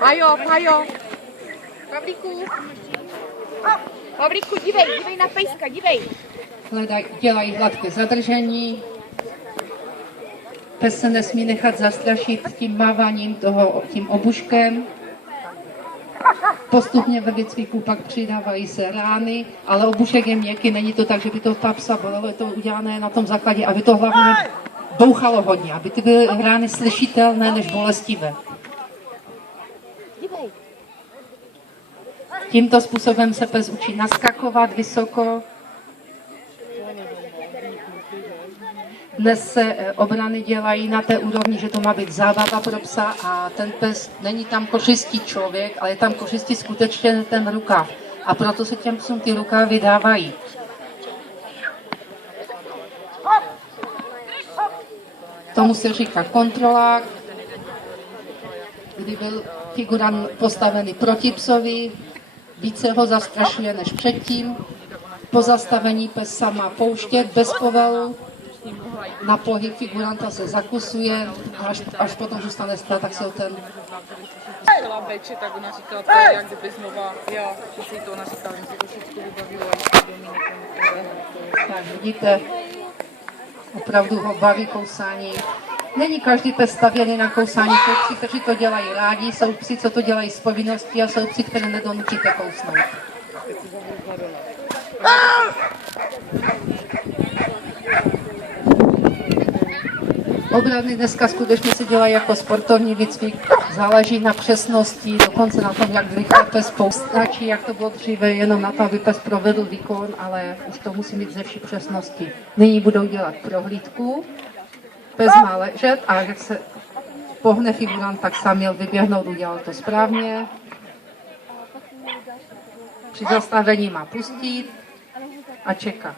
Pajo. Pavlíku, dívej na pejska, dívej. Dělají hladké zadržení. Pes se nesmí nechat zastrašit tím máváním tím obuškem. Postupně ve výcviku pak přidávají se rány, ale obušek je měkký, není to tak, že by to psa bolelo, je to udělané na tom základě, aby to hlavně bouchalo hodně, aby ty byly rány slyšitelné než bolestivé. Tímto způsobem se pes učí naskakovat vysoko. Dnes se obrany dělají na té úrovni, že to má být zábava pro psa a ten pes není tam kořistí člověk, ale je tam kořistí skutečně ten rukav. A proto se těm psům ty rukávy dávají. Tomu se říká kontrolák, kdy byl figurant postavený proti psovi, více ho zastrašuje než předtím. Po zastavení pes má pouštět bez povelu. Na pohyb figuranta se zakusuje, až potom zůstane stát, tak se o ten... Chtěla Beči, tak ona říkala, to je jak kdyby znova, že si to ona říkala, že si to všechno vybavilo, Tak vidíte, opravdu ho baví kousání. Není každý pes stavěný na kousání, jsou psi, kteří to dělají rádi, jsou psi, co to dělají z povinnosti a jsou psi, které nedonutíte kousnout. Obrany dneska skutečně se dělají jako sportovní výcvik, záleží na přesnosti, dokonce na tom, jak rychle pes poustačí, jak to bylo dříve, jenom na to, aby pes provedl výkon, ale už to musí mít ze vší přesnosti. Nyní budou dělat prohlídku, pes má ležet a jak se pohne figurant, tak sám měl vyběhnout, udělal to správně. Při zastavení má pustit a čeká.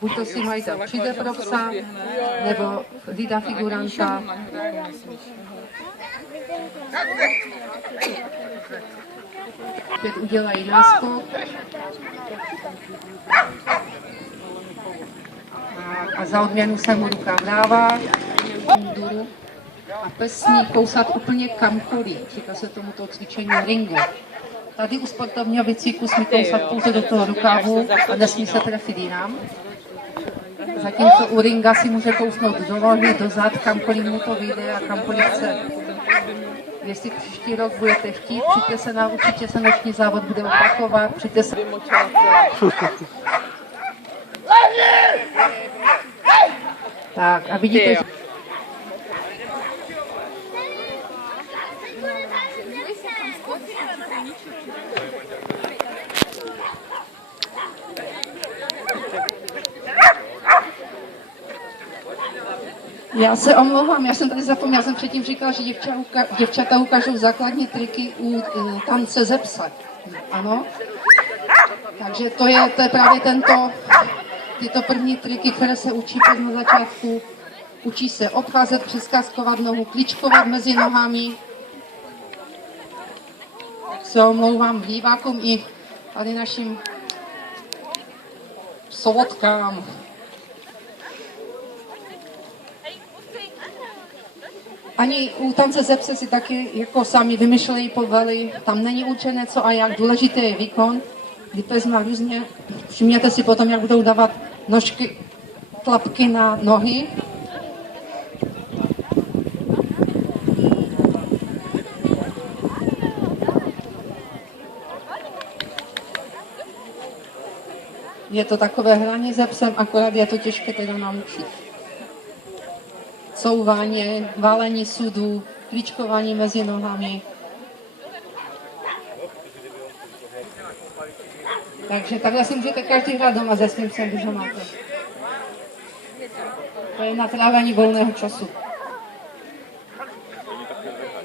Buď to si majitel přijde pro psa, nebo vydá figuranta. Opět udělají náskok. A za odměnu se mu rukám dává. A pes smí kousat úplně kamkoliv. Říká se tomuto cvičení ringu. Tady u sportovního výcviku smí kousat pouze do toho rukávu a nesmí se trefit jinam. Zatímco u ringa si může kousnout do nohy, do zad, kamkoliv mu to vyjde a kamkoliv chce. Jestli příští rok budete chtít, přijďte se na, určitě se noční závod bude opakovat, přijďte se... Tak a vidíte, že... Já se omlouvám, já jsem tady zapomněla, jsem předtím říkala, že děvčata ukážou základní triky u tance ze psa. Ano? Takže to je právě tyto první triky, které se učí na začátku. Učí se obcházet, přiskazkovat nohu, kličkovat mezi nohami. Tak se omlouvám divákům i tady našim sovodkám. Ani u tance ze pse si taky jako sami vymýšlejí povely, tam není určené co a jak, důležité je výkon, kdy pes má různě, všimněte si potom, jak budou dávat nožky, tlapky na nohy. Je to takové hraní se psem, akorát je to těžké teda naučit. Couvání, válení sudů, kličkování mezi nohami. Takže takhle si můžete každý hrát doma se svým psem, když ho máte. To je na trávení volného času.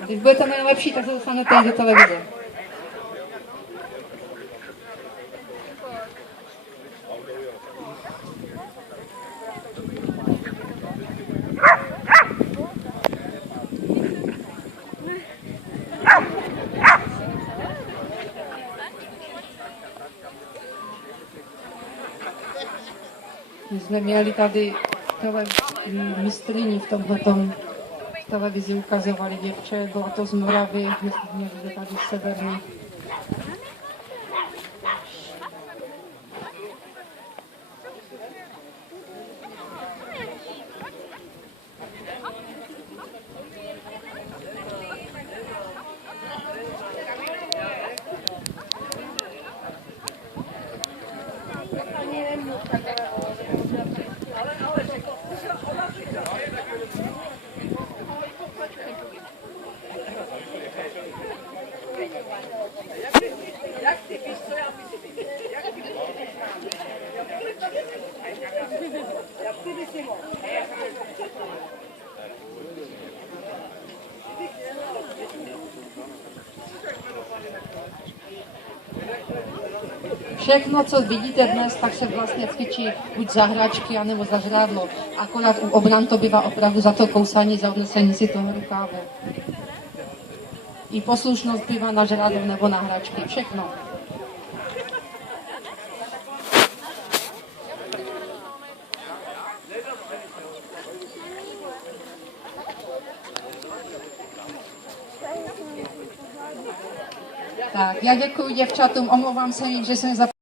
A když budete nejlepší, tak se dostanete i do televize. My jsme měli tady mistryni v tomhletom v televizi ukazovali děvče, byla to z Moravy, někde tady severní. Všechno, co vidíte dnes, tak se vlastně cvičí buď za hračky, anebo za žrádlo. Akorát u obran to bývá opravdu za to kousání, za odnesení si toho rukávu. I poslušnost bývá na žrádlo nebo na hračky. Všechno. Tak, já děkuji děvčatům, omlouvám se jim, že jsem